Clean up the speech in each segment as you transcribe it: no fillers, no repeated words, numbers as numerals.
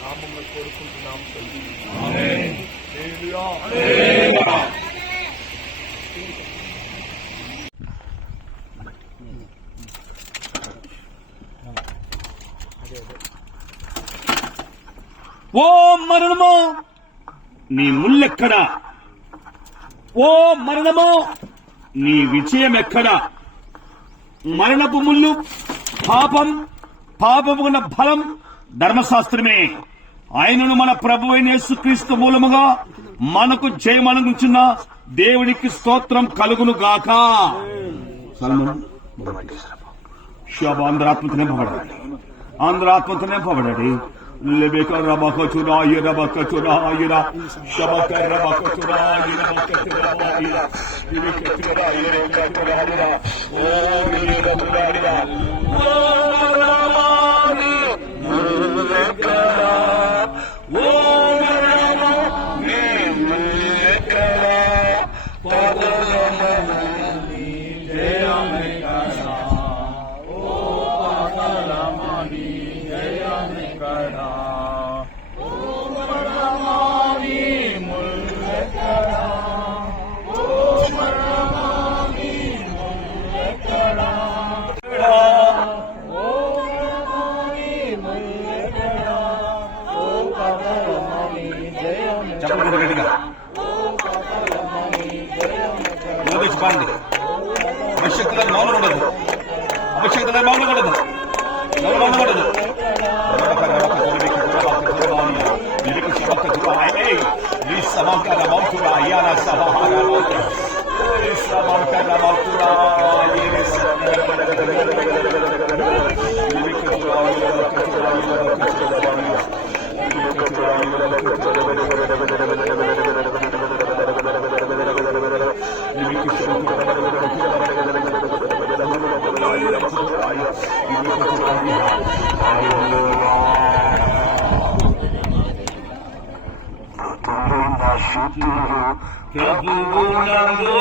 నామములో కోరుకుంటున్నాం తండ్రి. ఓ మరణమో నీ ముల్లెక్కడా? ఓ మరణమో నీ విజయం ఎక్కడా? మరణపు ముళ్ళు పాపమున ఫలం ధర్మశాస్త్రమే. ఆయనను మన ప్రభు అయిన యేసుక్రీస్తు మూలముగా మనకు జయమనుగుచున్న దేవునికి స్తోత్రం కలుగును గాక. ఆంధ్రాత్మతో నింపబడాలి, ఆంధ్రాత్మతో నింపబడాలి. Lebeka rabaka churaya rabaka churaya shabaka rabaka churaya rabaka churaya lebeka churaya rabaka churaya oh lebeka churaya oh ramani lebeka oh ramani lebeka padalamani jayameka oh padalamani jayameka అభిషేక్తుల మౌనం ఉండదు, అభిషేక్తుల మౌనం ఉండదు, మౌనం ఉండదు. ప్రభువునందు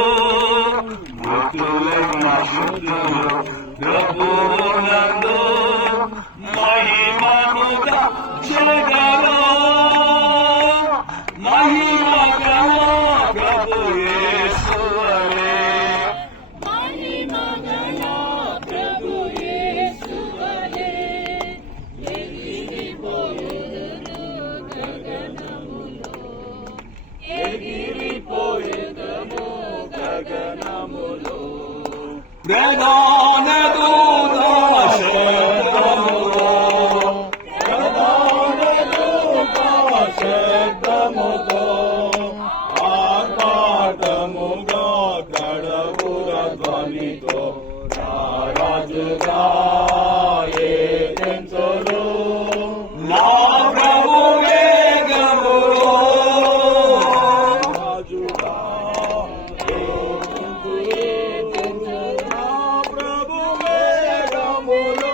మృతులైన శుద్ధులు ప్రభువునందు మహిమముగా జగలో మహిమగా ప్రభు యేసువలే మహిమగా ప్రభు యేసువలే ఎగిరిపోయుదును గగనములో ఎగిరిపోయుదుము గగనములో ప్రధాన దూత శబ్దముతో శబ్దముతో ఆర్భాటముగా గడవుల ధ్వనితో రాజుగా ఏదెంచులు నా ప్రభు వేగములో రాజుగా నా ప్రభు వేగములో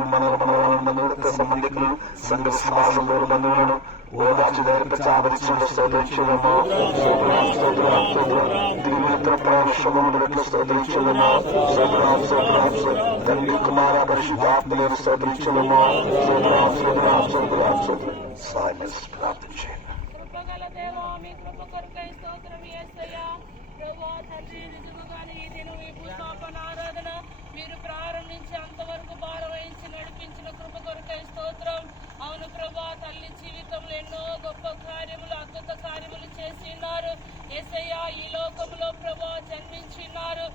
కుమారులకు సంబంధికులు సంఘ సమాజంలో బంధువులను ఓదార్చి ధైర్యపరిచి ఆదరించిన స్తోత్రించడము దివ్యత్ర ప్రవేశములకు స్తోత్రించడము తండ్రి కుమార పరిశుద్ధాత్మలను స్తోత్రించడము సైలెన్స్ ప్రార్థన చేయండి. కృపగల దేవా మీ కృప కొరకై స్తోత్రం యేసయ్యా. ప్రభువా తండ్రి నిజముగానే ఈ దినం ఈ భూస్థాపన ఆరాధన మీరు ప్రారంభించి అంతవరకు భారం వహించి నడిపించిన కృప కొరకై స్తోత్రం. అవును ప్రభా, తల్లి జీవితంలో ఎన్నో గొప్ప కార్యములు అద్భుత కార్యములు చేసి ఉన్నారు యేసయ్యా. ఈ లోకంలో ప్రభా జన్మించి ఉన్నారు.